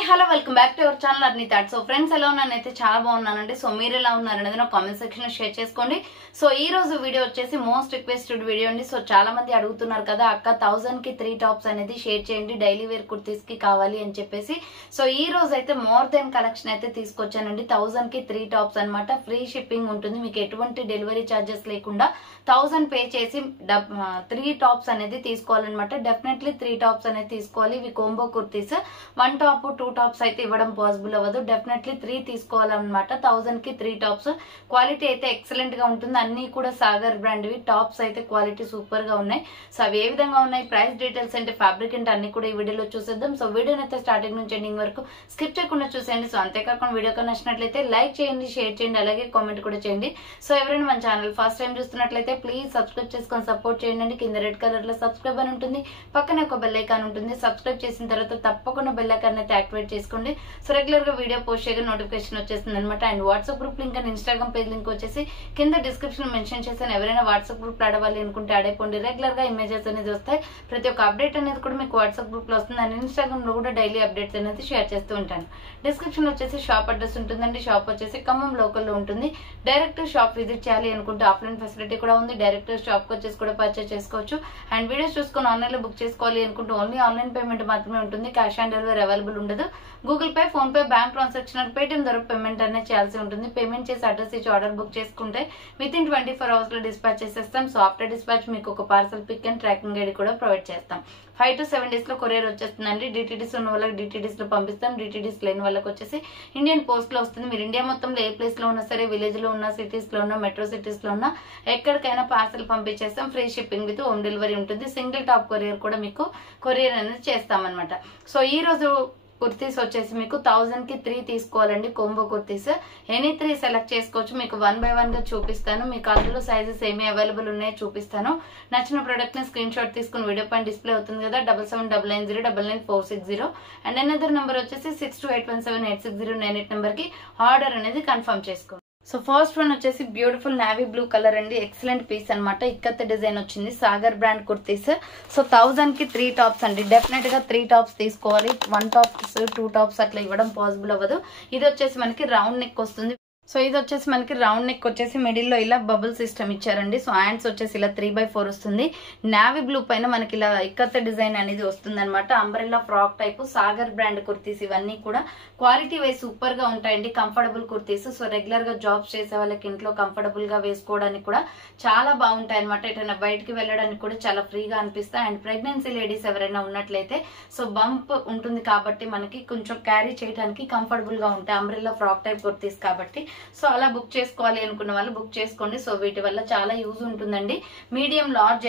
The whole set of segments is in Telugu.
Hi hello welcome back to our channel Arni thought. So friends ఎలా ఉన్నానైతే చాలా బాగున్నానండి. సో మీరు ఎలా ఉన్నారనేది నా కామెంట్ సెక్షన్ లో షేర్ చేసుకోండి. సో ఈ రోజు వీడియో వచ్చేసి మోస్ట్ రిక్వెస్టెడ్ వీడియో అండి. సో చాలా మంది అడుగుతున్నారు కదా అక్క 1000 కి 3 టాప్స్ అనేది షేర్ చేయండి డైలీ వేర్ కుర్తీస్ కి కావాలి అని చెప్పేసి. సో ఈ రోజు అయితే మోర్ దెన్ కలెక్షన్ అయితే తీసుకొచ్చానండి. 1000 కి 3 టాప్స్ అనమాట. ఫ్రీ షిప్పింగ్ ఉంటుంది, మీకు ఎటువంటి డెలివరీ ఛార్జెస్ లేకుండా 1000 పే చేసి 3 టాప్స్ అనేది తీసుకోవాలన్నమాట. డెఫినెట్లీ 3 టాప్స్ అనేది తీసుకోవాలి. ఇవి కోంబో కుర్తీస్. 1 టాప్ 2 టాప్స్ అయితే ఇవ్వడం పాసిబుల్ అవ్వదు. డెఫినెట్లీ 3 తీసుకోవాలన్నమాట. 1000 కి 3 టాప్స్. క్వాలిటీ అయితే ఎక్సలెంట్ గా ఉంటుంది. అన్ని కూడా సాగర్ బ్రాండ్ వి. టాప్స్ అయితే క్వాలిటీ సూపర్ గా ఉన్నాయి. సో అవి ఏ విధంగా ఉన్నాయి, ప్రైస్ డీటెయిల్స్ అంటే ఫ్యాబ్రిక్ అంటే అన్ని కూడా ఈ వీడియోలో చూసేద్దాం. సో వీడియోని అయితే స్టార్టింగ్ నుంచి ఎండింగ్ వరకు స్కిప్ చేయకుండా చూసేయండి. సో అంతేకాకుండా వీడియో నచ్చినట్లయితే లైక్ చేయండి, షేర్ చేయండి, అలాగే కామెంట్ కూడా చేయండి. సో ఎవరైనా మన ఛానల్ ఫస్ట్ టైం చూస్తున్నట్లయితే ప్లీజ్ సబ్స్క్రైబ్ చేసుకొని సపోర్ట్ చేయండి. కింద రెడ్ కలర్ లో సబ్స్క్రైబ్ అని ఉంటుంది, పక్కనే ఒక బెల్ ఐకాన్ ఉంటుంది. సబ్స్క్రైబ్ చేసిన తర్వాత తప్పకుండా బెల్ ఐకాన్ అయితే యాక్టివేట్ చేసుకోండి. సో రెగ్యులర్ గా వీడియో పోస్ట్ చేయగా నోటిఫికేషన్ వచ్చేస్తుంది అనమాట. And WhatsApp group link and Instagram page link వచ్చేసి కింద డిస్క్రిప్షన్ మెన్షన్ చేశాను. ఎవరైనా వాట్సాప్ గ్రూప్ యాడ్ అవ్వాలి అనుకుంటే యాడ్ అయిపోండి. రెగ్యులర్ గా ఇమేజెస్ అనేది వస్తాయి. ప్రతి ఒక్క అప్డేట్ అనేది కూడా మీకు వాట్సాప్ గ్రూప్ లో వస్తుంది. అండ్ ఇన్స్టాగ్రామ్ లో కూడా డైలీ అప్డేట్స్ అనేది షేర్ చేస్తూ ఉంటాను. డిస్క్రిప్షన్ వచ్చేసి షాప్ అడ్రస్ ఉంటుందండి. షాప్ వచ్చేసి ఖమ్మం లోకల్ లో ఉంటుంది. డైరెక్ట్ షాప్ విజిట్ చేయాలి అనుకుంటే ఆఫ్లైన్ ఫెసిలిటీ కూడా ఉంది. డైరెక్ట్ షాప్ కి వచ్చేసి కూడా పర్చేస్ చేసుకోవచ్చు. అండ్ వీడియోస్ చూసుకొని ఆన్లైన్ లో బుక్ చేసుకోవాలి అనుకుంటే ఓన్లీ ఆన్లైన్ పేమెంట్ మాత్రమే ఉంటుంది. క్యాష్ ఆన్ డెలివరీ అవైలబుల్ ఉండదు. Google Pay, PhonePe, bank transaction, Paytm ద్వారా పేమెంట్ అనేది చేయాల్సి ఉంటుంది. పేమెంట్ చేసి అడ్రస్ ఇచ్చి ఆర్డర్ బుక్ చేసుకుంటే విత్ ఇన్ 24 hours లో డిస్పాచ్ చేసేస్తాం. సో ఆఫ్టర్ డిస్పాచ్ మీకు ఒక parcel pick and tracking ID కూడా ప్రొవైడ్ చేస్తాం. 5 to 7 days లో కొరియర్ వచ్చేస్తుందండి. డిటిడిస్ ఉన్న వాళ్ళకి డిటిడిస్ లో పంపిస్తాం. డిటిడిస్ లేని వాళ్ళకి వచ్చేసి ఇండియన్ పోస్ట్ లో వస్తుంది. మీరు ఇండియా మొత్తంలో ఏ ప్లేస్ లో ఉన్నా సరే, విలేజ్ లో ఉన్న, సిటీస్ లో ఉన్న, మెట్రో సిటీస్ లో ఉన్న ఎక్కడికైనా పార్సల్ పంపించేస్తాం. Free shipping with home delivery ఉంటుంది. సింగిల్ టాప్ కొరియర్ కూడా మీకు కొరియర్ అనేది చేస్తామన్నమాట. సో ఈ రోజు కుర్తీస్ వచ్చేసి మీకు 1000 కి 3 తీసుకోవాలండి. కోంబో కుర్తీస్ ఎనీ 3 సెలెక్ట్ చేసుకోవచ్చు. మీకు 1 by 1 గా చూపిస్తాను. మీకు అందులో సైజెస్ ఏమి అవైలబుల్ ఉన్నాయో చూపిస్తాను. నచ్చిన ప్రోడక్ట్ ని స్క్రీన్ షాట్ తీసుకుని వీడియో పైన డిస్ప్లే అవుతుంది కదా 7799099460. అండ్ అనదర్ నెంబర్ వచ్చేసి 6281786098 నెంబర్ కి ఆర్డర్ అనేది కన్ఫర్మ్ చేసుకోండి. సో ఫస్ట్ వన్ వచ్చేసి బ్యూటిఫుల్ నావీ బ్లూ కలర్ అండి. ఎక్సలెంట్ పీస్ అనమాట. ఇక్కత్ డిజైన్ వచ్చింది. సాగర్ బ్రాండ్ కుర్తీస్. సో 1000 కి 3 టాప్స్ అండి. డెఫినెట్ గా 3 టాప్స్ తీసుకోవాలి. 1 టాప్స్ 2 టాప్స్ అట్లా ఇవ్వడం పాసిబుల్ అవ్వదు. ఇది వచ్చేసి మనకి రౌండ్ నెక్ వస్తుంది. సో ఇది వచ్చేసి మనకి రౌండ్ నెక్ వచ్చేసి మిడిల్ లో ఇలా బబుల్ సిస్టమ్ ఇచ్చారండి. సో హ్యాండ్స్ వచ్చేసి ఇలా 3/4 వస్తుంది. నావీ బ్లూ పైన మనకి ఇలా ఇక్కత్ డిజైన్ అనేది వస్తుంది అనమాట. Umbrella frock type Sagar brand kurtis. ఇవన్నీ కూడా క్వాలిటీ వైజ్ సూపర్ గా ఉంటాయండి. కంఫర్టబుల్ కుర్తీస్. సో రెగ్యులర్ గా జాబ్స్ చేసే వాళ్ళకి ఇంట్లో కంఫర్టబుల్ గా వేసుకోవడానికి కూడా చాలా బాగుంటాయి అనమాట. ఎటైనా బయటకి వెళ్ళడానికి కూడా చాలా ఫ్రీగా అనిపిస్తాయి. అండ్ ప్రెగ్నెన్సీ లేడీస్ ఎవరైనా ఉన్నట్లయితే సో బంప్ ఉంటుంది కాబట్టి మనకి కొంచెం క్యారీ చేయడానికి కంఫర్టబుల్ గా ఉంటాయి. అంబ్రెల్లా ఫ్రాక్ టైప్ కుర్తీస్ కాబట్టి సో అలా బుక్ చేసుకోవాలి అనుకున్న వాళ్ళు బుక్ చేసుకోండి. సో వీటి వల్ల చాలా యూజ్ ఉంటుందండి. Medium large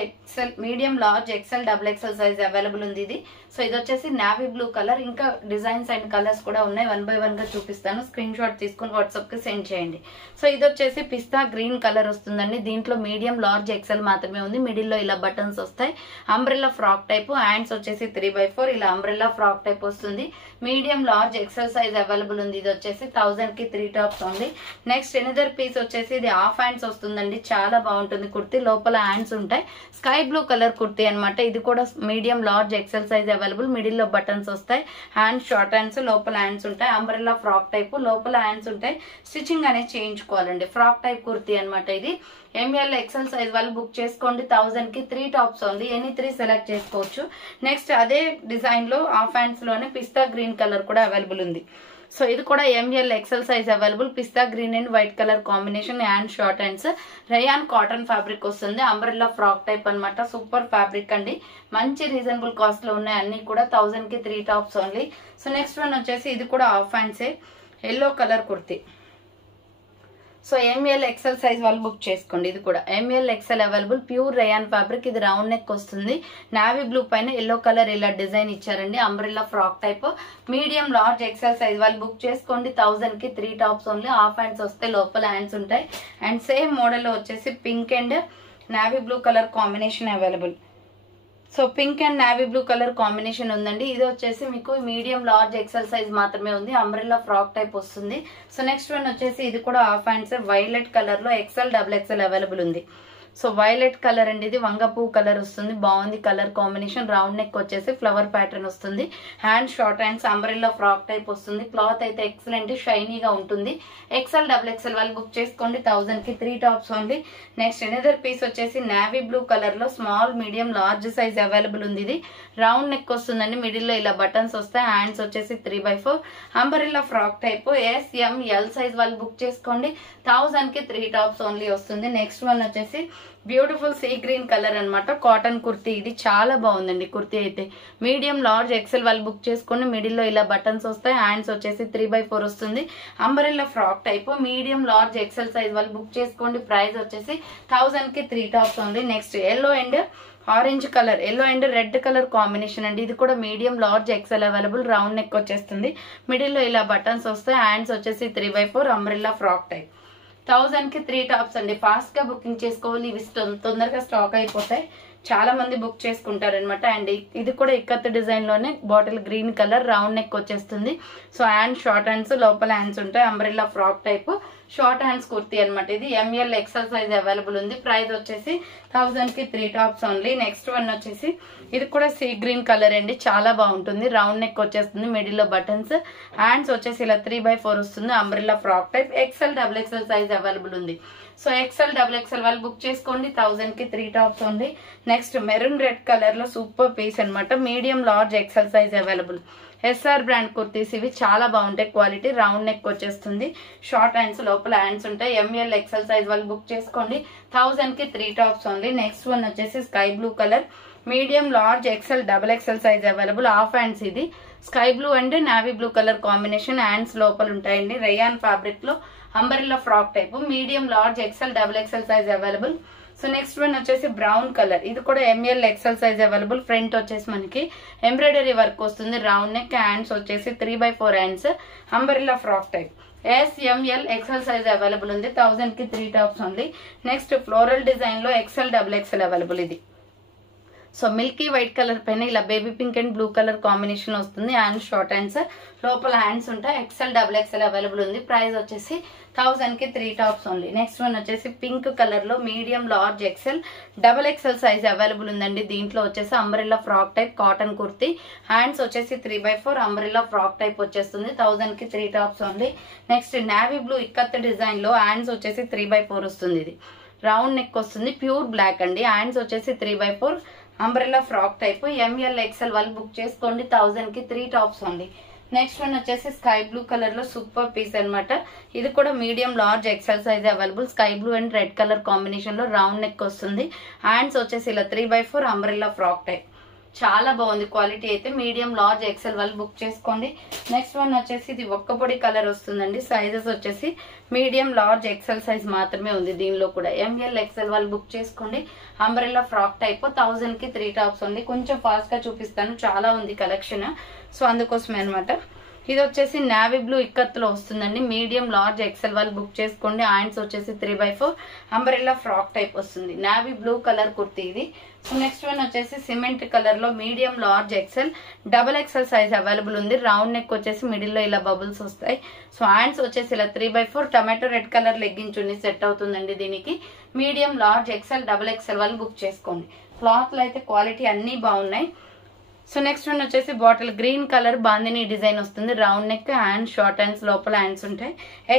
XL double XL size available ఉంది ఇది. సో ఇది వచ్చేసి నావీ బ్లూ కలర్. ఇంకా డిజైన్స్ అండ్ కలర్స్ కూడా ఉన్నాయి. 1 by 1 గా చూపిస్తాను. స్క్రీన్ షాట్ తీసుకుని వాట్సాప్ కి సెండ్ చేయండి. సో ఇది వచ్చేసి పిస్తా గ్రీన్ కలర్ వస్తుందండి. దీంట్లో మీడియం లార్జ్ ఎక్సెల్ మాత్రమే ఉంది. మిడిల్ లో ఇలా బటన్స్ వస్తాయి. Umbrella frock type. హ్యాండ్స్ వచ్చేసి 3/4 ఇలా అంబ్రెల్లా ఫ్రాక్ టైప్ వస్తుంది. Medium large XL size available ఉంది. ఇది వచ్చేసి 1000 కి 3 టాప్స్ ఉంది. నెక్స్ట్ ఎనదర్ పీస్ వచ్చేసి ఇది హాఫ్ హ్యాండ్స్ వస్తుందండి. చాలా బాగుంటుంది కుర్తీ. లోపల హ్యాండ్స్ ఉంటాయి. స్కై బ్లూ కలర్ కుర్తీ అనమాట. ఇది కూడా medium large XL size available. Middle లో బటన్స్ వస్తాయి. హ్యాండ్స్ షార్ట్ హ్యాండ్స్, లోపల హ్యాండ్స్ ఉంటాయి. అంబ్రెల్లా ఫ్రాక్ టైప్, లోపల హ్యాండ్స్ ఉంటాయి. స్టిచ్చింగ్ అనేది చేయించుకోవాలండి. ఫ్రాక్ టైప్ కుర్తీ అనమాట ఇది. ఎంఎల్ ఎక్సెల్ సైజ్ వాళ్ళు బుక్ చేసుకోండి. 1000 కి 3 టాప్స్ ఉంది. ఎనీ 3 సెలెక్ట్ చేసుకోవచ్చు. నెక్స్ట్ అదే డిజైన్ లో హాఫ్ హ్యాండ్స్ లోనే పిస్తా గ్రీన్ కలర్ కూడా అవైలబుల్ ఉంది. సో ఇది కూడా ఎంఎల్ ఎక్సెల్ సైజ్ అవైలబుల్. పిస్తా green and white colour combination. Hand short hands. Rayon cotton fabric వస్తుంది. అంబ్రెల్లా ఫ్రాక్ టైప్ అనమాట. సూపర్ ఫ్యాబ్రిక్ అండి. మంచి రీజనబుల్ కాస్ట్ లో ఉన్నాయి అన్ని కూడా. 1000 కి 3 tops only. So next one వచ్చేసి ఇది కూడా హాఫ్ హ్యాండ్సే. Yellow colour kurti. So ML XL size వాళ్ళు బుక్ చేసుకోండి. ఇది కూడా ML XL available. Pure rayon fabric. ఇది రౌండ్ నెక్ వస్తుంది. నావీ బ్లూ పైన ఎల్లో కలర్ ఇలా డిజైన్ ఇచ్చారండి. Umbrella frock type. Medium large XL size వాళ్ళు బుక్ చేసుకోండి. 1000 కి 3 టాప్స్ ఓన్లీ. హాఫ్ హ్యాండ్స్ వస్తాయి, లోపల హ్యాండ్స్ ఉంటాయి. అండ్ సేమ్ మోడల్ లో వచ్చేసి pink and navy blue colour combination available. So pink and navy blue colour combination ఉందండి. ఇది వచ్చేసి మీకు మీడియం లార్జ్ ఎక్సెల్ సైజ్ మాత్రమే ఉంది. అంబ్రెల్లా ఫ్రాక్ టైప్ వస్తుంది. సో నెక్స్ట్ వన్ వచ్చేసి ఇది కూడా హాఫ్ హ్యాండ్స్ వైలెట్ కలర్ లో ఎక్సెల్ డబుల్ ఎక్సెల్ అవైలబుల్ ఉంది. సో వైలెట్ కలర్ అండి, ఇది వంగపూ కలర్ వస్తుంది, బాగుంది కలర్ కాంబినేషన్. రౌండ్ నెక్ వచ్చేసి ఫ్లవర్ ప్యాటర్న్ వస్తుంది. Hand short hands umbrella frock type వస్తుంది. క్లాత్ అయితే ఎక్సలెంట్ షైనీగా ఉంటుంది. XL XXL వాళ్ళు బుక్ చేసుకోండి. 1000 కి 3 tops only. Next another piece వచ్చేసి నేవీ బ్లూ కలర్ లో small medium large size available ఉంది. ఇది రౌండ్ నెక్ వస్తుందండి, మిడిల్ లో ఇలా బటన్స్ వస్తాయి. హ్యాండ్స్ వచ్చేసి 3/4 umbrella frock type. SML size వాళ్ళు బుక్ చేసుకోండి. 1000 కి 3 టాప్స్ ఓన్లీ వస్తుంది. నెక్స్ట్ వన్ వచ్చేసి బ్యూటిఫుల్ సీ గ్రీన్ కలర్ అన్నమాట, కాటన్ కుర్తీ. ఇది చాలా బాగుందండి కుర్తీ అయితే. మీడియం లార్జ్ XL వాళ్ళు బుక్ చేసుకోండి. మిడిల్ లో ఇలా బటన్స్ వస్తాయి. హ్యాండ్స్ వచ్చేసి 3/4 వస్తుంది. Umbrella frock type. Medium large XL size వాళ్ళు బుక్ చేసుకోండి. ప్రైస్ వచ్చేసి 1000 కి 3 టాప్స్ ఉంది. Next yellow and orange colour, yellow and red colour combination అండి. ఇది కూడా medium large XL available. Round neck వచ్చేస్తుంది. మిడిల్ లో ఇలా బటన్స్ వస్తాయి. హ్యాండ్స్ వచ్చేసి 3/4 అంబ్రెల్లా ఫ్రాక్ టైప్. 1000 కి 3 టాప్స్ అండి. ఫాస్ట్ గా బుకింగ్ చేసుకోవాలి, ఇవి తొందరగా స్టాక్ అయిపోతాయి. చాలా మంది బుక్ చేసుకుంటారు అనమాట. అండ్ ఇది కూడా ఇక్కత్ డిజైన్ లోనే bottle green colour, round neck వచ్చేస్తుంది. సో హ్యాండ్ షార్ట్ హ్యాండ్స్, లోపల హ్యాండ్స్ ఉంటాయి. Umbrella frock type short hands kurti అనమాట. ఇది ML XL సైజ్ అవైలబుల్ ఉంది. ప్రైస్ వచ్చేసి 1000 కి 3 టాప్స్ ఓన్లీ. నెక్స్ట్ వన్ వచ్చేసి ఇది కూడా సీ గ్రీన్ కలర్ అండి, చాలా బాగుంటుంది. రౌండ్ నెక్ వచ్చేస్తుంది, మిడిల్ లో బటన్స్. హ్యాండ్స్ వచ్చేసి ఇలా 3/4 వస్తుంది. Umbrella frock type. XL XXL size available ఉంది. సో XL XXL వాళ్ళు బుక్ చేసుకోండి. 1000 కి 3 tops only. Next maroon red colour లో సూపర్ పీస్ అనమాట, medium large XL size available. SR brand kurtis, ఇవి చాలా బాగుంటాయి క్వాలిటీ. రౌండ్ నెక్ వచ్చేస్తుంది. షార్ట్ హ్యాండ్స్, లోపల హ్యాండ్స్ ఉంటాయి. ML XL సైజ్ వాళ్ళు బుక్ చేసుకోండి. 1000 కి 3 టాప్స్ ఓన్లీ. నెక్స్ట్ వన్ వచ్చేసి sky blue colour, medium large XL XXL size available. Half hands, ఇది sky blue and navy blue colour combination. Hands లోపల ఉంటాయండి. రేయాన్ ఫ్యాబ్రిక్ లో umbrella frock type. Medium large XL XXL size available. So next one వచ్చేసి బ్రౌన్ కలర్, ఇది కూడా ML XL size available. Front వచ్చేసి మనకి ఎంబ్రాయిడరీ వర్క్ వస్తుంది. Round neck. హ్యాండ్స్ వచ్చేసి 3/4 hands. Umbrella frock type. SML XL size available ఉంది. 1000 కి 3 tops only. Next floral design లో XL XXL అవైలబుల్. ఇది సో మిల్కీ వైట్ కలర్ పైన ఇలా baby pink and blue colour combination వస్తుంది. హ్యాండ్ షార్ట్ హ్యాండ్స్, లోపల హ్యాండ్స్ ఉంటాయి. XL XXL అవైలబుల్ ఉంది. ప్రైస్ వచ్చేసి 1000 కి 3 టాప్స్ ఓన్లీ. నెక్స్ట్ వన్ వచ్చేసి పింక్ కలర్ లో medium large XL XXL size available ఉందండి. దీంట్లో వచ్చేసి umbrella frock type cotton kurti. Hands వచ్చేసి 3/4 అంబ్రెల్లా ఫ్రాక్ టైప్ వచ్చేస్తుంది. 1000 కి 3 tops only. Next navy blue ikat design లో హ్యాండ్స్ వచ్చేసి 3/4 వస్తుంది. ఇది రౌండ్ నెక్ వస్తుంది, ప్యూర్ బ్లాక్ అండి. హ్యాండ్స్ వచ్చేసి 3/4 umbrella frock type. ML XL వాళ్ళు బుక్ చేసుకోండి. 1000 కి 3 టాప్స్ ఓన్లీ. నెక్స్ట్ వన్ వచ్చేసి స్కై బ్లూ కలర్ లో సూపర్ పీస్ అనమాట. ఇది కూడా medium large XL size available. Sky blue and red colour combination లో రౌండ్ నెక్ వస్తుంది. హ్యాండ్స్ వచ్చేసి ఇలా 3/4 అంబ్రెల్లా ఫ్రాక్ టైప్. చాలా బాగుంది క్వాలిటీ అయితే. మీడియం లార్జ్ XL వాళ్ళు బుక్ చేసుకోండి. నెక్స్ట్ వన్ వచ్చేసి ఇది ఒక్క పొడి కలర్ వస్తుందండి. సైజెస్ వచ్చేసి మీడియం లార్జ్ XL సైజ్ మాత్రమే ఉంది. దీనిలో కూడా ML XL వాళ్ళు బుక్ చేసుకోండి. Umbrella frock type. 1000 కి 3 టాప్స్ ఉంది. కొంచెం ఫాస్ట్ గా చూపిస్తాను, చాలా ఉంది కలెక్షన్, సో అందుకోసమే అనమాట. ఇది వచ్చేసి నావీ బ్లూ ఇక్కత్తులో వస్తుందండి. మీడియం లార్జ్ XL వాళ్ళు బుక్ చేసుకోండి. హ్యాండ్స్ వచ్చేసి 3/4 అంబ్రెల్లా ఫ్రాక్ టైప్ వస్తుంది. నావీ బ్లూ కలర్ కుర్తీ ఇది. సో నెక్స్ట్ వన్ వచ్చేసి సిమెంట్ కలర్ లో medium large XL XXL size available ఉంది. రౌండ్ నెక్ వచ్చేసి మిడిల్ లో ఇలా బబుల్స్ వస్తాయి. సో హ్యాండ్స్ వచ్చేసి ఇలా 3/4 tomato red colour legging chunni set అవుతుందండి దీనికి. మీడియం లార్జ్ XL XXL వాళ్ళు బుక్ చేసుకోండి. క్లాత్ లో అయితే క్వాలిటీ అన్ని బాగున్నాయి. సో నెక్స్ట్ వన్ వచ్చేసి bottle green colour bandhani design వస్తుంది. Round neck, hand short hands, లోపల హ్యాండ్స్ ఉంటాయి.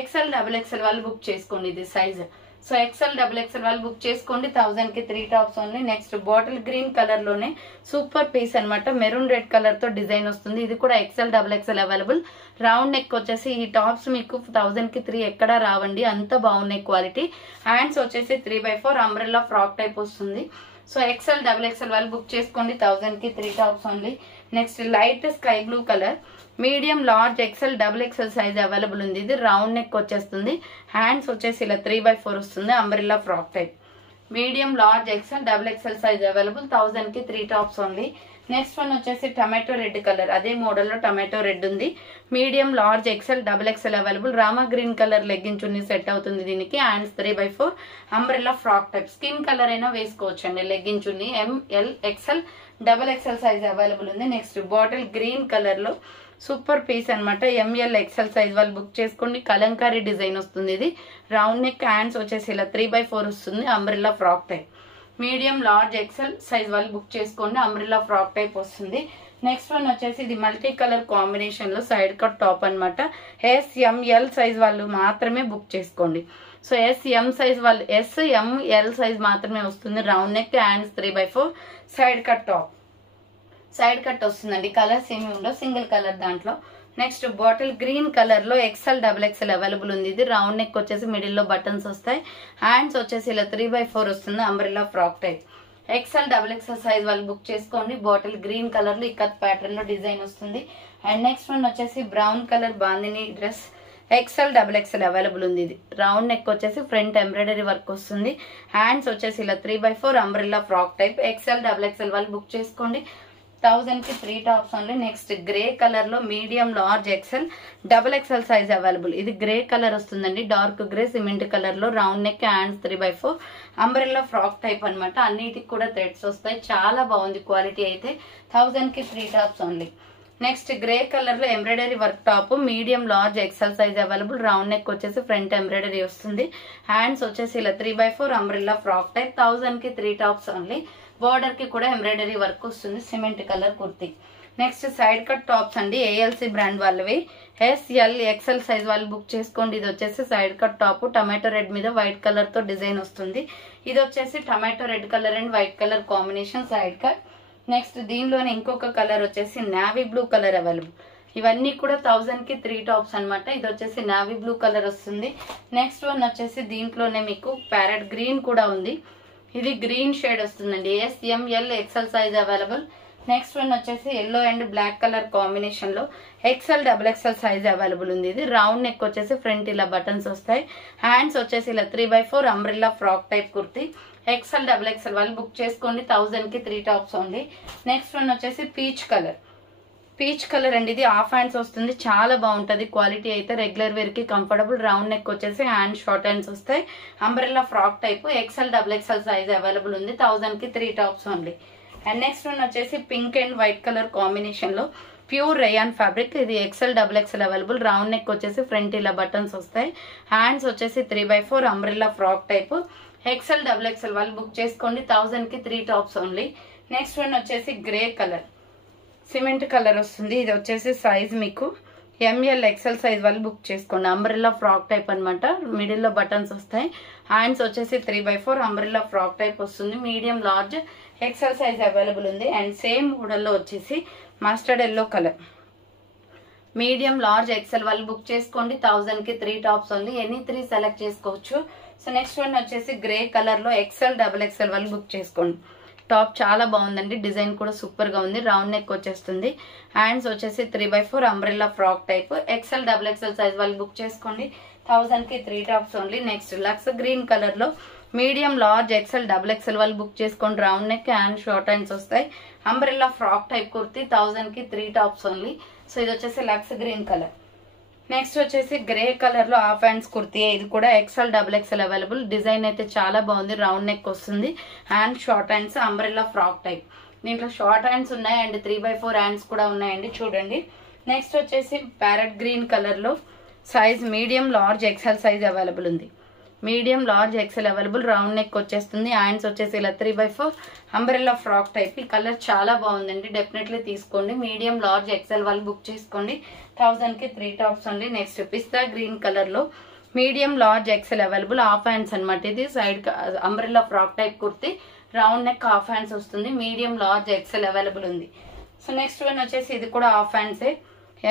XL XXL వాళ్ళు బుక్ చేసుకోండి. ఇది సైజ్. సో XL XXL వాళ్ళు బుక్ చేసుకోండి. 1000 కి 3 tops only. Next bottle green colour లోనే సూపర్ పీస్ అనమాట. మెరూన్ రెడ్ కలర్ తో డిజైన్ వస్తుంది. ఇది కూడా XL XXL available. Round neck వచ్చేసి ఈ టాప్స్ మీకు 1000 కి 3 ఎక్కడా రావండి, అంత బాగున్నాయి క్వాలిటీ. హ్యాండ్స్ వచ్చేసి 3/4 అంబ్రెల్లా ఫ్రాక్ టైప్ వస్తుంది. సో XL XXL వాళ్ళు బుక్ చేసుకోండి. 1000 కి 3 tops only. Next light sky blue colour medium large XL XXL size available ఉంది. ఇది రౌండ్ నెక్ వచ్చేస్తుంది. హ్యాండ్స్ వచ్చేసి ఇలా 3/4 వస్తుంది. Umbrella frock type. Medium large XL XXL size available. 1000 కి 3 టాప్స్ ఓన్లీ. నెక్స్ట్ వన్ వచ్చేసి టమాటో రెడ్ కలర్, అదే మోడల్ లో టమాటో రెడ్ ఉంది. Medium large XL XXL available. Rama green colour legging chunni set అవుతుంది దీనికి. Hands 3/4 umbrella frock type. Skin colour అయినా వేసుకోవచ్చు అండి legging chunni. ML XL XXL size available ఉంది. నెక్స్ట్ బాటిల్ గ్రీన్ కలర్ లో సూపర్ పీస్ అనమాట. ఎంఎల్ ఎక్సెల్ సైజ్ వాళ్ళు బుక్ చేసుకోండి. కలంకారీ డిజైన్ వస్తుంది. ఇది రౌండ్ నెక్, హ్యాండ్స్ వచ్చేసి ఇలా 3/4 వస్తుంది. Umbrella frock type. Medium large XL size వాళ్ళు బుక్ చేసుకోండి. అంబ్రెల్లా ఫ్రాక్ టైప్ వస్తుంది. నెక్స్ట్ వన్ వచ్చేసి ఇది మల్టీ కలర్ కాంబినేషన్ లో సైడ్ కట్ టాప్ అనమాట. SML సైజ్ వాళ్ళు మాత్రమే బుక్ చేసుకోండి. సో SM సైజ్ వాళ్ళు SML సైజ్ మాత్రమే వస్తుంది. Round neck, hands 3/4, side cut top. Side cut వస్తుందండి. కలర్స్ ఏమి ఉండవు, సింగిల్ కలర్ దాంట్లో. నెక్స్ట్ బాటిల్ గ్రీన్ కలర్ లో XL అవైలబుల్ ఉంది. ఇది రౌండ్ నెక్ వచ్చేసి మిడిల్ లో బటన్స్ వస్తాయి. హ్యాండ్స్ వచ్చేసి ఇలా 3/4 వస్తుంది. Umbrella frock type. XL size వాళ్ళు బుక్ చేసుకోండి. బాటిల్ గ్రీన్ కలర్ లో ఇక్కత్ ప్యాటర్న్ లో డిజైన్ వస్తుంది. అండ్ నెక్స్ట్ వన్ వచ్చేసి brown colour bandhani dress XL available ఉంది. ఇది రౌండ్ నెక్ వచ్చేసి ఫ్రంట్ ఎంబ్రాయిడరీ వర్క్ వస్తుంది. హ్యాండ్స్ వచ్చేసి ఇలా 3/4 అంబ్రెల్లా ఫ్రాక్ టైప్. XL వాళ్ళు బుక్ చేసుకోండి. 1000 కి 3 tops only. Next grey colour లో medium large XL size available. ఇది గ్రే కలర్ వస్తుందండి. డార్క్ గ్రే సిమెంట్ కలర్ లో round neck, hands 3/4 umbrella frock type అనమాట. అన్నిటికి కూడా థ్రెడ్స్ వస్తాయి. చాలా బాగుంది క్వాలిటీ అయితే. 1000 కి 3 tops only. Next grey colour లో embroidery work top medium large XL size available. Round neck వచ్చేసి ఫ్రంట్ ఎంబ్రాయిడరీ వస్తుంది. హ్యాండ్స్ వచ్చేసి ఇలా 3/4 అంబ్రెల్లా ఫ్రాక్ టైప్. 1000 కి 3 టాప్స్ ఓన్లీ. బోర్డర్ కి కూడా ఎంబ్రాయిడరీ వర్క్ వస్తుంది. Cement colour kurti. Next side cut tops అండి. ALC బ్రాండ్ వాళ్ళవి. SL సైజ్ వాళ్ళు బుక్ చేసుకోండి. ఇది వచ్చేసి side cut top. Tomato red మీద వైట్ కలర్ తో డిజైన్ వస్తుంది. ఇది వచ్చేసి tomato red colour and white colour combination side cut. Next దీనిలోనే ఇంకొక కలర్ వచ్చేసి నావీ బ్లూ కలర్ అవైలబుల్. ఇవన్నీ కూడా 1000 కి 3 టాప్స్ అనమాట. ఇది వచ్చేసి నావీ బ్లూ కలర్ వస్తుంది. నెక్స్ట్ వన్ వచ్చేసి దీంట్లోనే మీకు ప్యారెట్ గ్రీన్ కూడా ఉంది. ఇది గ్రీన్ షేడ్ వస్తుందండి. SML XL size available. Next one వచ్చేసి yellow and black colour combination లో XL సైజ్ అవైలబుల్ ఉంది. ఇది రౌండ్ నెక్ వచ్చేసి ఫ్రంట్ ఇలా బటన్స్ వస్తాయి. హ్యాండ్స్ వచ్చేసి ఇలా 3/4 umbrella frock type kurti. XL వాళ్ళు బుక్ చేసుకోండి. 1000 కి 3 టాప్స్ ఉంది. నెక్స్ట్ వన్ వచ్చేసి పీచ్ కలర్ అండి. ఇది హాఫ్ హ్యాండ్స్ వస్తుంది. చాలా బాగుంటది క్వాలిటీ అయితే. రెగ్యులర్ వేర్ కి కంఫర్టబుల్. రౌండ్ నెక్ వచ్చేసి హ్యాండ్ షార్ట్ హ్యాండ్స్ వస్తాయి. Umbrella frock type. XL size available ఉంది. 1000 కి 3 tops only. And next one వచ్చేసి pink and white colour combination లో ప్యూర్ రేయాన్ ఫ్యాబ్రిక్. ఇది XL అవైలబుల్. రౌండ్ నెక్ వచ్చేసి ఫ్రంట్ ఇలా బటన్స్ వస్తాయి. హ్యాండ్స్ వచ్చేసి 3/4 అంబ్రెల్లా ఫ్రాక్ టైప్. XL వాళ్ళు బుక్ చేసుకోండి. 1000 కి 3 టాప్స్ ఓన్లీ. నెక్స్ట్ వన్ వచ్చేసి గ్రే కలర్ సిమెంట్ కలర్ వస్తుంది. ఇది వచ్చేసి సైజ్ మీకు ML XL సైజ్ వాళ్ళు బుక్ చేసుకోండి. అంబ్రెల్లా ఫ్రాక్ టైప్ అనమాట. మిడిల్ లో బటన్స్ వస్తాయి. హ్యాండ్స్ వచ్చేసి 3/4 అంబ్రెల్లా ఫ్రాక్ టైప్ వస్తుంది. Medium large XL size available ఉంది. అండ్ సేమ్ మోడల్లో వచ్చేసి mustard yellow colour medium large XL వాళ్ళు బుక్ చేసుకోండి. 1000 కి 3 టాప్స్ ఓన్లీ. ఎనీ 3 సెలెక్ట్ చేసుకోవచ్చు. సో నెక్స్ట్ వన్ వచ్చేసి గ్రే కలర్ లో XL వాళ్ళు బుక్ చేసుకోండి. టాప్ చాలా బాగుందండి. డిజైన్ కూడా సూపర్ గా ఉంది. రౌండ్ నెక్ వచ్చేస్తుంది. హ్యాండ్స్ వచ్చేసి 3/4 umbrella frock type. XL size వాళ్ళు బుక్ చేసుకోండి. 1000 కి 3 tops only. Next lux green colour లో మీడియం లార్జ్ XL వాళ్ళు బుక్ చేసుకోండి. Round neck, hand short hands వస్తాయి. Umbrella frock type kurti. 1000 కి 3 టాప్స్ ఓన్లీ. సో ఇది వచ్చేసి లక్స్ గ్రీన్ కలర్. నెక్స్ట్ వచ్చేసి గ్రే కలర్ లో హాఫ్ హ్యాండ్స్ కుర్తీ. ఇది కూడా XL అవైలబుల్. డిజైన్ అయితే చాలా బాగుంది. రౌండ్ నెక్ వస్తుంది. Hand short hands umbrella frock type. దీంట్లో షార్ట్ హ్యాండ్స్ ఉన్నాయి అండ్ 3/4 హ్యాండ్స్ కూడా ఉన్నాయండి. చూడండి. నెక్స్ట్ వచ్చేసి ప్యారెట్ గ్రీన్ కలర్ లో size medium large XL size available ఉంది. Medium large XL available. Round neck వచ్చేస్తుంది. హ్యాండ్స్ వచ్చేసి ఇలా 3/4 అంబ్రెల్లా ఫ్రాక్ టైప్. ఈ కలర్ చాలా బాగుందండి. డెఫినెట్లీ తీసుకోండి. మీడియం లార్జ్ XL వాళ్ళు బుక్ చేసుకోండి. 1000 కి 3 టాప్స్ అండి. నెక్స్ట్ పిస్తా గ్రీన్ కలర్ లో medium large XL available. Half hands అనమాట. ఇది side umbrella frock type kurti. Round neck half hands వస్తుంది. మీడియం లార్జ్ XL అవైలబుల్ ఉంది. సో నెక్స్ట్ వన్ వచ్చేసి ఇది కూడా హాఫ్ హ్యాండ్సే.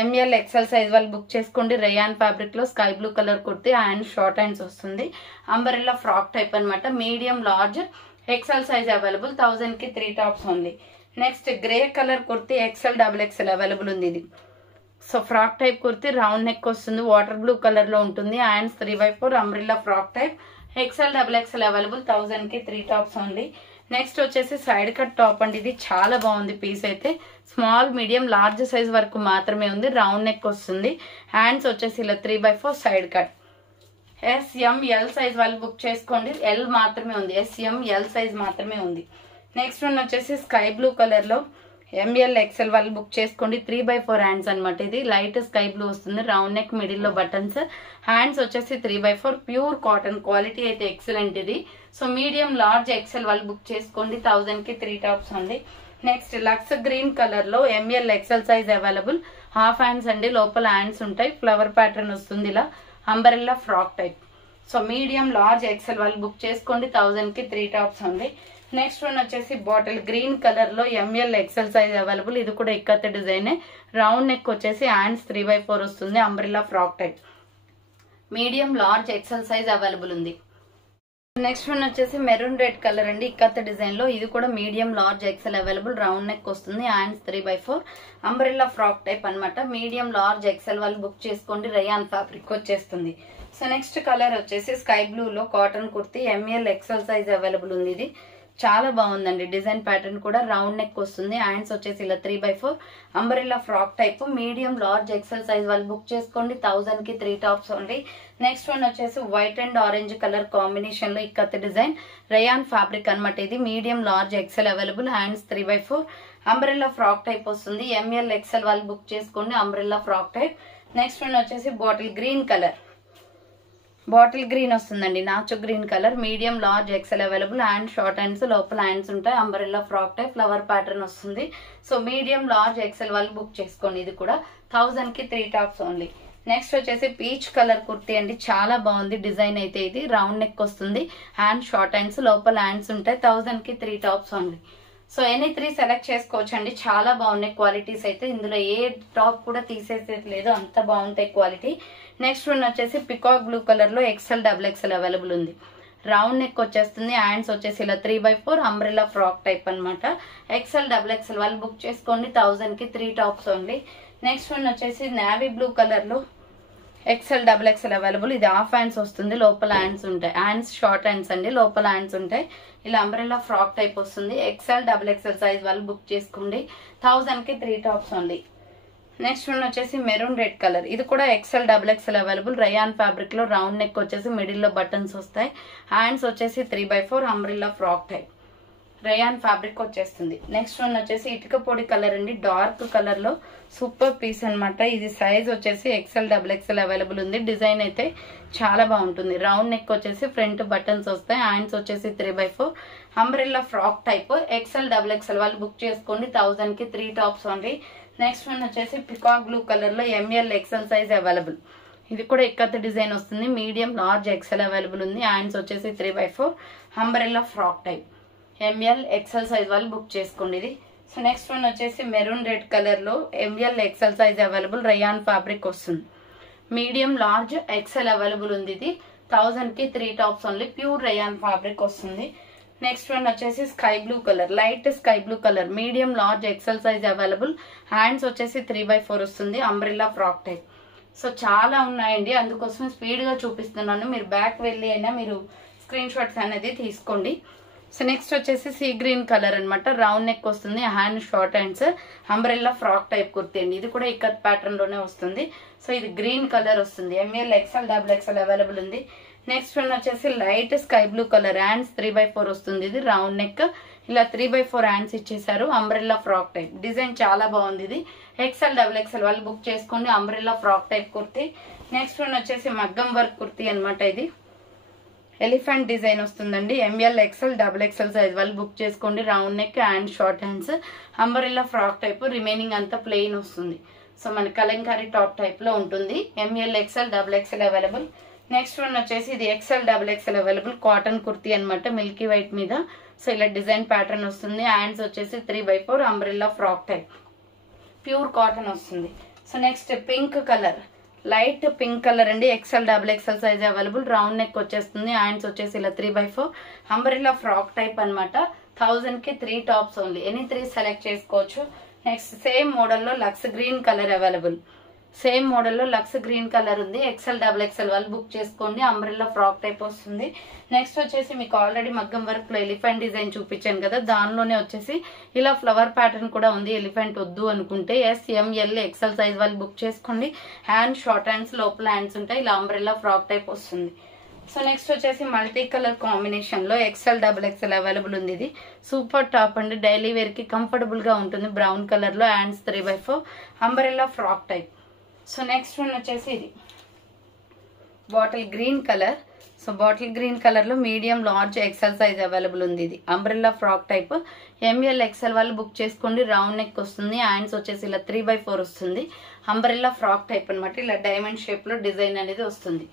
ML XL సైజ్ వాళ్ళు బుక్ చేసుకోండి. రేయాన్ ఫ్యాబ్రిక్ లో sky blue colour kurti. Hand short hands వస్తుంది. అంబ్రెల్లా ఫ్రాక్ టైప్ అనమాట. Medium large XL size available. 1000 కి 3 tops only. Next grey colour kurti. XL available ఉంది. ఇది so frock type kurti. Round neck వస్తుంది. వాటర్ బ్లూ కలర్ లో ఉంటుంది. Hands 3/4 umbrella frock type. XL available. 1000 కి 3 టాప్స్ ఓన్లీ. నెక్స్ట్ వచ్చేసి సైడ్ కట్ టాప్ అండి. ఇది చాలా బాగుంది పీస్ అయితే. స్మాల్, మీడియం, లార్జ్ సైజ్ వరకు మాత్రమే ఉంది. రౌండ్ నెక్ వస్తుంది. హ్యాండ్స్ వచ్చేసి ఇలా 3/4 సైడ్ కట్. SML సైజ్ వాళ్ళు బుక్ చేసుకోండి. L మాత్రమే ఉంది. SML సైజ్ మాత్రమే ఉంది. నెక్స్ట్ వన్ వచ్చేసి స్కై బ్లూ కలర్ లో ఎంఎల్ ఎక్సెల్ వాళ్ళు బుక్ చేసుకోండి. 3/4 హ్యాండ్స్ అనమాట. ఇది లైట్ స్కై బ్లూ వస్తుంది, రౌండ్ నెక్, మిడిల్ లో బటన్స్, హ్యాండ్స్ వచ్చేసి 3/4 ప్యూర్ కాటన్, క్వాలిటీ అయితే ఎక్సలెంట్ ఇది. సో మీడియం లార్జ్ ఎక్సెల్ వాళ్ళు బుక్ చేసుకోండి. 1000 కి 3 టాప్స్ అండి. నెక్స్ట్ లక్స్ గ్రీన్ కలర్ లో ML XL size available, half hands అండి, లోపల హ్యాండ్స్ ఉంటాయి, ఫ్లవర్ ప్యాటర్న్ వస్తుంది, ఇలా umbrella frock type. So medium large XL వాళ్ళు బుక్ చేసుకోండి. 1000 కి 3 టాప్స్ అండి. నెక్స్ట్ వన్ వచ్చేసి బాటిల్ గ్రీన్ కలర్ లో ఎంఎల్ ఎక్సెల్ సైజ్ అవైలబుల్, ఇది కూడా ఇక్కత్ డిజైన్, రౌండ్ నెక్ వచ్చేసి హ్యాండ్స్ 3/4 వస్తుంది, umbrella frock type. Medium large XL size available ఉంది. నెక్స్ట్ వన్ వచ్చేసి మెరూన్ రెడ్ కలర్ అండి, ఇక్కత్ డిజైన్ లో, ఇది కూడా medium large XL available, round neck వస్తుంది, హ్యాండ్స్ 3/4, అంబ్రెల్లా ఫ్రాక్ టైప్ అనమాట. మీడియం లార్జ్ ఎక్సెల్ వాళ్ళు బుక్ చేసుకోండి. రయాన్ ఫ్యాబ్రిక్ వచ్చేస్తుంది. సో నెక్స్ట్ కలర్ వచ్చేసి స్కై బ్లూ లో cotton kurti, ML XL size available ఉంది. ఇది చాలా బాగుందండి, డిజైన్ ప్యాటర్న్ కూడా, రౌండ్ నెక్ వస్తుంది, హ్యాండ్స్ వచ్చేసి ఇలా 3/4, umbrella frock type. Medium large XL size వాళ్ళు బుక్ చేసుకోండి. 1000 కి 3 టాప్స్ ఓన్లీ. నెక్స్ట్ వన్ వచ్చేసి white and orange colour combination లో ఇక్కత్ డిజైన్, రయాన్ ఫ్యాబ్రిక్ అనమాట. ఇది medium large XL available, hands 3/4, umbrella frock type వస్తుంది. ఎంఎల్ ఎక్సెల్ వాళ్ళు బుక్ చేసుకోండి, umbrella frock type. Next one వచ్చేసి bottle green colour, bottle green వస్తుందండి, నాచు green colour, medium large XL available, hand short hands, లోపల హ్యాండ్స్ ఉంటాయి, umbrella frock type, flower pattern వస్తుంది. సో మీడియం లార్జ్ ఎక్సెల్ వాళ్ళు బుక్ చేసుకోండి. ఇది కూడా 1000 కి 3 టాప్స్ ఓన్లీ. నెక్స్ట్ వచ్చేసి పీచ్ కలర్ కుర్తీ అండి, చాలా బాగుంది డిజైన్ అయితే. ఇది రౌండ్ నెక్ వస్తుంది, హ్యాండ్ షార్ట్ హ్యాండ్స్, లోపల హ్యాండ్స్ ఉంటాయి, 1000 కి 3 tops only. So any 3 select చేసుకోవచ్చు అండి, చాలా బాగున్నాయి క్వాలిటీస్ అయితే. ఇందులో ఏ టాప్ కూడా తీసేసేది లేదు, అంత బాగుంటాయి క్వాలిటీ. నెక్స్ట్ వన్ వచ్చేసి పికాక్ బ్లూ కలర్ లో ఎక్సెల్ డబుల్ ఎక్సెల్ అవైలబుల్ ఉంది, రౌండ్ నెక్ వచ్చేస్తుంది, హ్యాండ్స్ వచ్చేసి ఇలా 3/4, అంబ్రెల్లా ఫ్రాక్ టైప్ అనమాట. ఎక్సెల్ డబుల్ ఎక్సెల్ వాళ్ళు బుక్ చేసుకోండి. 1000 కి 3 టాప్స్ ఓన్లీ. నెక్స్ట్ వన్ వచ్చేసి నేవీ బ్లూ కలర్ లో ఎక్సెల్ డబుల్ ఎక్సెల్ అవైలబుల్, ఇది హాఫ్ హ్యాండ్స్ వస్తుంది, లోపల హ్యాండ్స్ ఉంటాయి, హ్యాండ్స్ షార్ట్ హ్యాండ్స్ అండి, లోపల హ్యాండ్స్ ఉంటాయి, ఇలా అంబ్రెల్లా ఫ్రాక్ టైప్ వస్తుంది. ఎక్సెల్ డబుల్ ఎక్సెల్ సైజ్ వాళ్ళు బుక్ చేసుకోండి. 1000 కి 3 టాప్స్ ఓన్లీ. నెక్స్ట్ వన్ వచ్చేసి మెరూన్ రెడ్ కలర్, ఇది కూడా XL double XL available, rayon fabric లో, రౌండ్ నెక్ వచ్చేసి మిడిల్ లో బటన్స్ వస్తాయి, హ్యాండ్స్ వచ్చేసి 3/4, umbrella frock type, rayon fabric వచ్చేస్తుంది. నెక్స్ట్ వన్ వచ్చేసి ఇటుక పొడి కలర్ అండి, డార్క్ కలర్ లో సూపర్ పీస్ అనమాట. ఇది సైజ్ వచ్చేసి ఎక్సెల్ డబుల్ ఎక్సెల్ అవైలబుల్ ఉంది. డిజైన్ అయితే చాలా బాగుంటుంది, రౌండ్ నెక్ వచ్చేసి ఫ్రంట్ బటన్స్ వస్తాయి, హ్యాండ్స్ వచ్చేసి 3/4, umbrella frock type. XL double XL వాళ్ళు బుక్ చేసుకోండి. 1000 కి 3 టాప్స్ ఓన్లీ. నెక్స్ట్ వన్ వచ్చేసి పికాక్ బ్లూ కలర్ లో ఎంఎల్ ఎక్సెల్ సైజ్ అవైలబుల్, ఇది కూడా ఇక్కత్ డిజైన్ వస్తుంది, మీడియం లార్జ్ ఎక్సెల్ అవైలబుల్ ఉంది, హ్యాండ్స్ వచ్చేసి 3/4, umbrella frock type. ML XL size వాళ్ళు బుక్ చేసుకోండి ఇది. సో నెక్స్ట్ వన్ వచ్చేసి మెరూన్ రెడ్ కలర్ లో ML XL size available, rayon fabric వస్తుంది, మీడియం లార్జ్ ఎక్సెల్ అవైలబుల్ ఉంది. ఇది 1000 కి 3 tops only, pure rayon fabric వస్తుంది. నెక్స్ట్ వన్ వచ్చేసి sky blue colour, light sky blue colour, medium large XL size available, hands వచ్చేసి 3/4 వస్తుంది, అంబ్రెల్లా ఫ్రాక్ టైప్. సో చాలా ఉన్నాయండి, అందుకోసం స్పీడ్ గా చూపిస్తున్నాను, మీరు బ్యాక్ వెళ్ళి అయినా మీరు స్క్రీన్ షాట్స్ అనేది తీసుకోండి. సో నెక్స్ట్ వచ్చేసి సీ గ్రీన్ కలర్ అనమాట, రౌండ్ నెక్ వస్తుంది, hand short hands, umbrella frock type kurti అండి, ఇది కూడా ఇక్కత్ ప్యాటర్న్ లోనే వస్తుంది. సో ఇది గ్రీన్ కలర్ వస్తుంది, ML XL double XL available ఉంది. నెక్స్ట్ వన్ వచ్చేసి light sky blue colour, hands 3/4 వస్తుంది, ఇది రౌండ్ నెక్, ఇలా 3/4 హ్యాండ్స్ ఇచ్చేసారు, అంబ్రెల్లా ఫ్రాక్ టైప్. డిజైన్ చాలా బాగుంది, ఇది ఎక్సెల్ డబుల్ ఎక్సెల్ వాళ్ళు బుక్ చేసుకోండి, umbrella frock type kurti. Next one వచ్చేసి మగ్గం వర్క్ కుర్తీ అనమాట, ఇది ఎలిఫెంట్ డిజైన్ వస్తుందండి, M L XL double XL size వాళ్ళు బుక్ చేసుకోండి, round neck, hand short hands, umbrella frock type, remaining అంతా ప్లెయిన్ వస్తుంది. సో మన కలంకారీ టాప్ టైప్ లో ఉంటుంది, M L XL double XL available. Next one వచ్చేసి ఇది XL double XL available, cotton kurti అనమాట, మిల్కీ వైట్ మీద. సో ఇలా డిజైన్ ప్యాటర్న్ వస్తుంది, హ్యాండ్స్ వచ్చేసి 3/4, umbrella frock type, pure cotton వస్తుంది. So next pink colour, light pink colour అండి, XL double XL size available, round neck వచ్చేస్తుంది, హ్యాండ్స్ వచ్చేసి ఇలా 3/4, అంబ్రెల్లా ఫ్రాక్ టైప్ అనమాట. 1000 కి 3 టాప్స్ ఓన్లీ, ఎనీ 3 సెలెక్ట్ చేసుకోవచ్చు. నెక్స్ట్ సేమ్ మోడల్లో lux green colour available, same మోడల్లో లక్స్ గ్రీన్ కలర్ ఉంది, ఎక్సెల్ డబుల్ ఎక్సెల్ వాళ్ళు బుక్ చేసుకోండి, అంబ్రెల్లా ఫ్రాక్ టైప్ వస్తుంది. నెక్స్ట్ వచ్చేసి మీకు ఆల్రెడీ మగ్గం వర్క్ లో ఎలిఫెంట్ డిజైన్ చూపించాను కదా, దానిలోనే వచ్చేసి ఇలా ఫ్లవర్ ప్యాటర్న్ కూడా ఉంది. ఎలిఫెంట్ వద్దు అనుకుంటే SML ఎక్సెల్ సైజ్ వాళ్ళు బుక్ చేసుకోండి, హ్యాండ్ షార్ట్ హ్యాండ్స్, లోపల హ్యాండ్స్ ఉంటాయి, ఇలా అంబ్రెల్లా ఫ్రాక్ టైప్ వస్తుంది. సో నెక్స్ట్ వచ్చేసి మల్టీ కలర్ కాంబినేషన్ లో ఎక్సెల్ డబుల్ ఎక్సెల్ అవైలబుల్ ఉంది. ఇది సూపర్ టాప్ అండి, డైలీ వేర్ కి కంఫర్టబుల్ గా ఉంటుంది. బ్రౌన్ కలర్ లో hands 3/4 umbrella frock type. So next one వచ్చేసి ఇది bottle green colour. So bottle green colour లో medium large XL size available ఉంది. ఇది umbrella frock type. ML XL వాళ్ళు బుక్ చేసుకోండి. రౌండ్ నెక్ వస్తుంది, హ్యాండ్స్ వచ్చేసి ఇలా 3/4 వస్తుంది. అంబ్రెల్లా ఫ్రాక్ టైప్ అనమాట. ఇలా డైమండ్ షేప్ లో డిజైన్ అనేది వస్తుంది.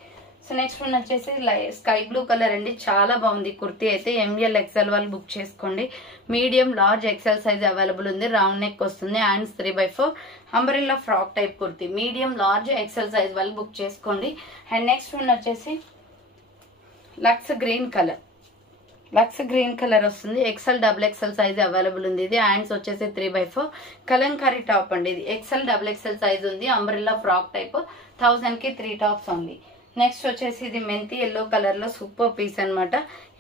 సో నెక్స్ట్ వన్ వచ్చేసి స్కై బ్లూ కలర్ అండి, చాలా బాగుంది కుర్తీ అయితే. ఎంఎల్ ఎక్సెల్ వాళ్ళు బుక్ చేసుకోండి. Medium large XL size available ఉంది. రౌండ్ నెక్ వస్తుంది, hands 3/4 umbrella frock type kurti. Medium large XL size వాళ్ళు బుక్ చేసుకోండి. అండ్ నెక్స్ట్ వన్ వచ్చేసి lux green colour. Lux green colour వస్తుంది. XL double XL size available ఉంది. ఇది హ్యాండ్స్ వచ్చేసి 3/4 కలంకారీ టాప్ అండి. ఇది ఎక్సెల్ డబుల్ ఎక్సెల్ సైజ్ ఉంది. Umbrella frock type. 1000 కి 3 టాప్స్ ఓన్లీ. నెక్స్ట్ వచ్చేసి ఇది మెంతి ఎల్లో కలర్ లో సూపర్ పీస్ అనమాట.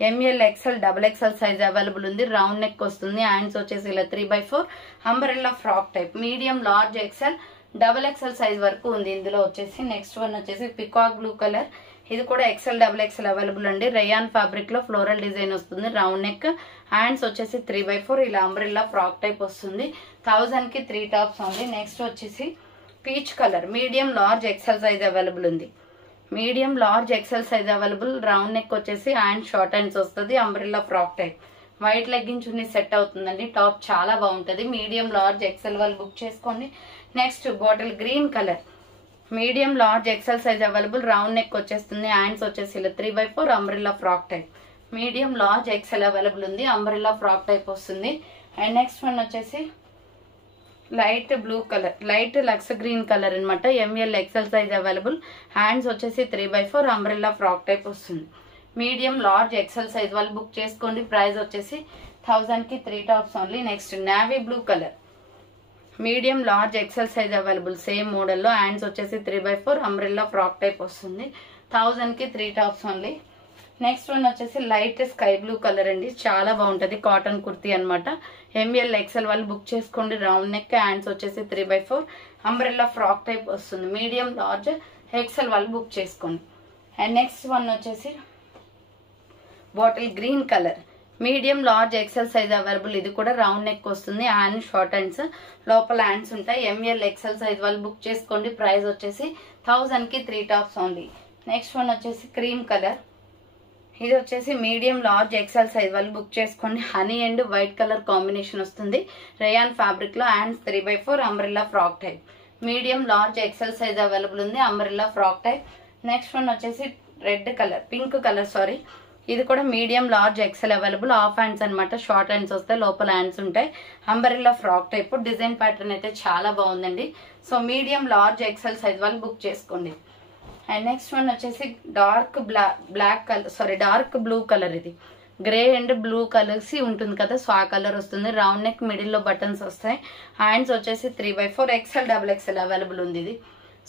ML XL double XL size available ఉంది. రౌండ్ నెక్ వస్తుంది, హ్యాండ్స్ వచ్చేసి ఇలా 3/4 umbrella frock type. Medium large XL double XL size వరకు ఉంది ఇందులో వచ్చేసి. నెక్స్ట్ వన్ వచ్చేసి పికాక్ బ్లూ కలర్. ఇది కూడా ఎక్సెల్ డబుల్ ఎక్సెల్ అవైలబుల్ అండి. రేయాన్ ఫ్యాబ్రిక్ లో ఫ్లోరల్ డిజైన్ వస్తుంది. రౌండ్ నెక్, హ్యాండ్స్ వచ్చేసి 3/4 ఇలా అంబ్రెల్లా ఫ్రాక్ టైప్ వస్తుంది. 1000 కి 3 టాప్స్ ఓన్లీ. నెక్స్ట్ వచ్చేసి peach colour. Medium large XL size available ఉంది. Medium large XL size available. Round neck వచ్చేసి హ్యాండ్ షార్ట్ హ్యాండ్స్ వస్తుంది. Umbrella frock type. White legging chunni set అవుతుందండి. టాప్ చాలా బాగుంటుంది. మీడియం లార్జ్ ఎక్సెల్ వాళ్ళు బుక్ చేసుకోండి. Next bottle green colour. Medium large XL size available. Round neck వచ్చేస్తుంది, హ్యాండ్స్ వచ్చేసి ఇలా 3/4 umbrella frock type. Medium large XL available ఉంది. అంబ్రెల్లా ఫ్రాక్ టైప్ వస్తుంది. అండ్ నెక్స్ట్ వన్ వచ్చేసి light blue colour, light lux green colour అనమాట. ML XL size available. Hands వచ్చేసి 3/4 అంబ్రెల్లా ఫ్రాక్ టైప్ వస్తుంది. మీడియం లార్జ్ ఎక్సెల్ సైజ్ వాళ్ళు బుక్ చేసుకోండి. ప్రైస్ వచ్చేసి 1000 కి 3 tops only. Next navy blue colour. Medium large XL size available. Same మోడల్లో హ్యాండ్స్ వచ్చేసి 3/4 అంబ్రెల్లా ఫ్రాక్ టైప్ వస్తుంది. 1000 కి 3 టాప్స్ ఓన్లీ. నెక్స్ట్ వన్ వచ్చేసి లైట్ స్కై బ్లూ కలర్ అండి, చాలా బాగుంటది. కాటన్ కుర్తీ అనమాట. ఎంఎల్ ఎక్సెల్ వాళ్ళు బుక్ చేసుకోండి. రౌండ్ నెక్, హ్యాండ్స్ వచ్చేసి 3/4 అంబ్రెల్లా ఫ్రాక్ టైప్ వస్తుంది. మీడియం లార్జ్ ఎక్సెల్ వాళ్ళు బుక్ చేసుకోండి. అండ్ నెక్స్ట్ వన్ వచ్చేసి bottle green colour. Medium large XL size available. ఇది కూడా రౌండ్ నెక్ వస్తుంది. హ్యాండ్ షార్ట్ హ్యాండ్స్, లోపల హ్యాండ్స్ ఉంటాయి. ఎంఎల్ ఎక్సెల్ సైజ్ వాళ్ళు బుక్ చేసుకోండి. ప్రైస్ వచ్చేసి 1000 కి 3 టాప్స్ ఓన్లీ. నెక్స్ట్ వన్ వచ్చేసి క్రీమ్ కలర్. ఇది వచ్చేసి మీడియం లార్జ్ ఎక్సెల్ సైజ్ వాళ్ళు బుక్ చేసుకోండి. Honey and white colour combination వస్తుంది. రేయాన్ ఫ్యాబ్రిక్ లో hands 3/4 umbrella frock type. Medium large XL size available ఉంది. Umbrella frock type. Next one వచ్చేసి red colour, pink colour sorry. ఇది కూడా medium large XL available. Half hands అనమాట. షార్ట్ హ్యాండ్స్ వస్తాయి, లోపల హ్యాండ్స్ ఉంటాయి. Umbrella frock type. Design pattern అయితే చాలా బాగుందండి. So medium large XL size వాళ్ళు బుక్ చేసుకోండి. అండ్ నెక్స్ట్ వన్ వచ్చేసి డార్క్ బ్లూ కలర్. ఇది గ్రే అండ్ బ్లూ కలర్స్ ఉంటుంది కదా, సో ఆ కలర్ వస్తుంది. రౌండ్ నెక్, మిడిల్ లో బటన్స్ వస్తాయి. హ్యాండ్స్ వచ్చేసి 3/4 ఎక్సెల్ డబుల్ ఎక్సెల్ అవైలబుల్ ఉంది. ఇది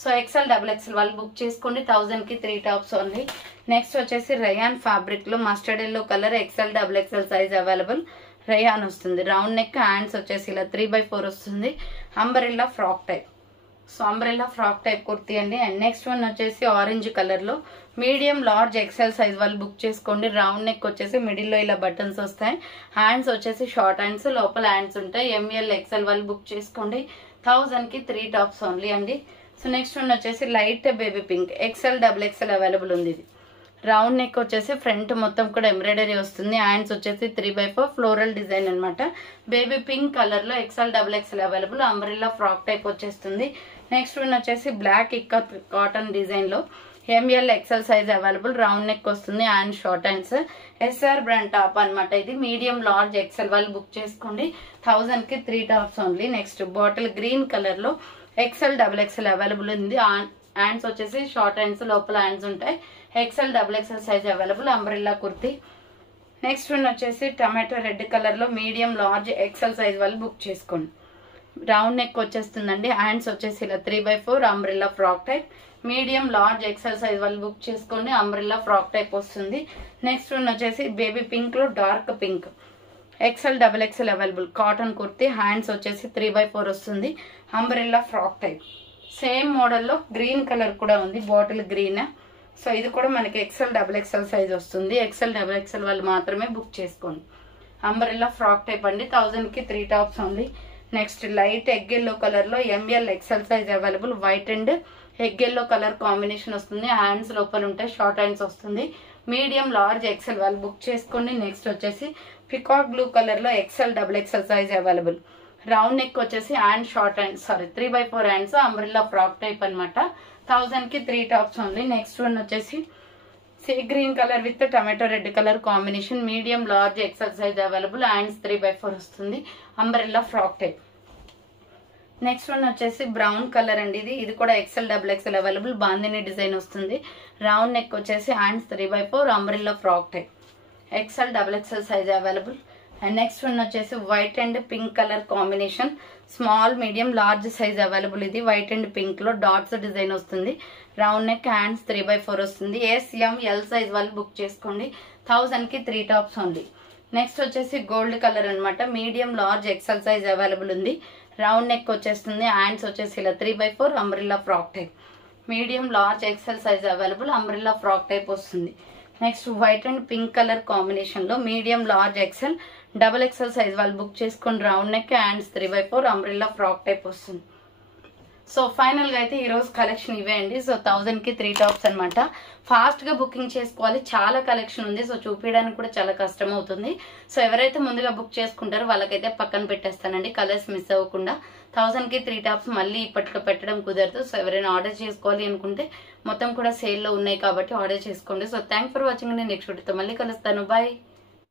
సో ఎక్సెల్ డబుల్ ఎక్సెల్ వాళ్ళు బుక్ చేసుకోండి. 1000 కి 3 టాప్స్ ఓన్లీ. నెక్స్ట్ వచ్చేసి రేయాన్ ఫ్యాబ్రిక్ లో mustard yellow colour. XL double XL size available. Rayon వస్తుంది. రౌండ్ నెక్, హ్యాండ్స్ వచ్చేసి ఇలా 3/4 వస్తుంది. Umbrella frock type. So umbrella frock type kurti అండి. అండ్ నెక్స్ట్ వన్ వచ్చేసి ఆరెంజ్ కలర్ లో మీడియం లార్జ్ ఎక్సెల్ సైజ్ వాళ్ళు బుక్ చేసుకోండి. రౌండ్ నెక్ వచ్చేసి మిడిల్ లో ఇలా బటన్స్ వస్తాయి. హ్యాండ్స్ వచ్చేసి షార్ట్ హ్యాండ్స్, లోపల హ్యాండ్స్ ఉంటాయి. ఎంఎల్ ఎక్సెల్ వాళ్ళు బుక్ చేసుకోండి. 1000 కి 3 టాప్స్ ఓన్లీ అండి. సో నెక్స్ట్ వన్ వచ్చేసి light baby pink. XL double XL available ఉంది. ఇది రౌండ్ నెక్ వచ్చేసి ఫ్రంట్ మొత్తం కూడా ఎంబ్రాయిడరీ వస్తుంది. హ్యాండ్స్ వచ్చేసి 3/4 ఫ్లోరల్ డిజైన్ అనమాట. బేబీ పింక్ కలర్ లో XL double XL available. Umbrella frock type వచ్చేస్తుంది. నెక్స్ట్ వన్ వచ్చేసి బ్లాక్ ఇక్కత్ కాటన్ డిజైన్ లో ML XL size available. Round neck వస్తుంది. Hand short hands. SR brand top అనమాట. ఇది మీడియం లార్జ్ ఎక్సెల్ వాళ్ళు బుక్ చేసుకోండి. 1000 కి 3 tops only. Next bottle green colour లో ఎక్సెల్ డబుల్ ఎక్సెల్ అవైలబుల్ ఉంది. హ్యాండ్స్ వచ్చేసి షార్ట్ హ్యాండ్స్, లోపల హ్యాండ్స్ ఉంటాయి. XL double XL size available. Umbrella kurti. Next one వచ్చేసి టమాటో రెడ్ కలర్ లో మీడియం లార్జ్ ఎక్సెల్ సైజ్ వాళ్ళు బుక్ చేసుకోండి. రౌండ్ నెక్ వచ్చేస్తుందండి. హ్యాండ్స్ వచ్చేసి ఇలా 3/4 umbrella frock type. Medium large XL size వాళ్ళు బుక్ చేసుకోండి. అంబ్రెల్లా ఫ్రాక్ టైప్ వస్తుంది. నెక్స్ట్ వన్ వచ్చేసి బేబీ పింక్ లో dark pink. XL double XL available. Cotton kurti. Hands వచ్చేసి 3/4 వస్తుంది. Umbrella frock type. సేమ్ మోడల్లో గ్రీన్ కలర్ కూడా ఉంది, బాటిల్ గ్రీన్. సో ఇది కూడా మనకి ఎక్సెల్ XXL సైజ్ వస్తుంది. ఎక్సెల్ XXL వాళ్ళు మాత్రమే బుక్ చేసుకోండి. అంబ్రెల్లా ఫ్రాక్ టైప్ అండి. 1000కి 3 tops only. Next light egg yellow colour లో ML XL size available. White and egg yellow colour combination వస్తుంది. హ్యాండ్స్ లోపల ఉంటాయి, షార్ట్ హ్యాండ్స్ వస్తుంది. మీడియం లార్జ్ ఎక్సెల్ వాళ్ళు బుక్ చేసుకోండి. నెక్స్ట్ వచ్చేసి పికాక్ బ్లూ కలర్ లో XL XXL size available. Round neck వచ్చేసి hand short hands 3/4 hands umbrella frock type అనమాట. 1000కి 3 టాప్స్ ఓన్లీ. నెక్స్ట్ వన్ వచ్చేసి sea green colour with tomato red colour combination. Medium large XL size available. Hands 3/4 వస్తుంది. Umbrella frock type. Next one వచ్చేసి బ్రౌన్ కలర్ అండి. ఇది కూడా XL XXL available. Bandhani design వస్తుంది. రౌండ్ నెక్ వచ్చేసి hands 3/4 umbrella frock type. XL XXL size available. And next one వచ్చేసి white and pink colour combination. Small medium large size available. ఇది వైట్ అండ్ పింక్ లో డాట్స్ డిజైన్ వస్తుంది. రౌండ్ నెక్ హ్యాండ్స్ 3/4 వస్తుంది. SML సైజ్ వాళ్ళు బుక్ చేసుకోండి. 1000కి 3 టాప్స్ ఓన్లీ. నెక్స్ట్ వచ్చేసి గోల్డ్ కలర్ అనమాట. Medium large XL size available ఉంది. రౌండ్ నెక్ వచ్చేస్తుంది. హ్యాండ్స్ వచ్చేసి ఇలా 3/4 umbrella frock type. Medium large XL size available. Umbrella frock type వస్తుంది. Next white and pink colour combination లో medium large XL XXL size వాళ్ళు బుక్ చేసుకుని. Round neck hands 3/4 umbrella frock type వస్తుంది. సో ఫైనల్ గా అయితే ఈ రోజు కలెక్షన్ ఇవే అండి. సో 1000కి 3 టాప్స్ అనమాట. ఫాస్ట్ గా బుకింగ్ చేసుకోవాలి, చాలా కలెక్షన్ ఉంది. సో చూపించడానికి కూడా చాలా కష్టం అవుతుంది. సో ఎవరైతే ముందుగా బుక్ చేసుకుంటారో వాళ్ళకైతే పక్కన పెట్టేస్తానండి, కలర్స్ మిస్ అవ్వకుండా. 1000కి 3 టాప్స్ మళ్ళీ ఇప్పట్లో పెట్టడం కుదరదు. సో ఎవరైనా ఆర్డర్ చేసుకోవాలి అనుకుంటే మొత్తం కూడా సేల్ లో ఉన్నాయి కాబట్టి ఆర్డర్ చేసుకోండి. So thanks for watching. నేను నెక్స్ట్ వీడియోతో మళ్ళీ కలుస్తాను. బాయ్.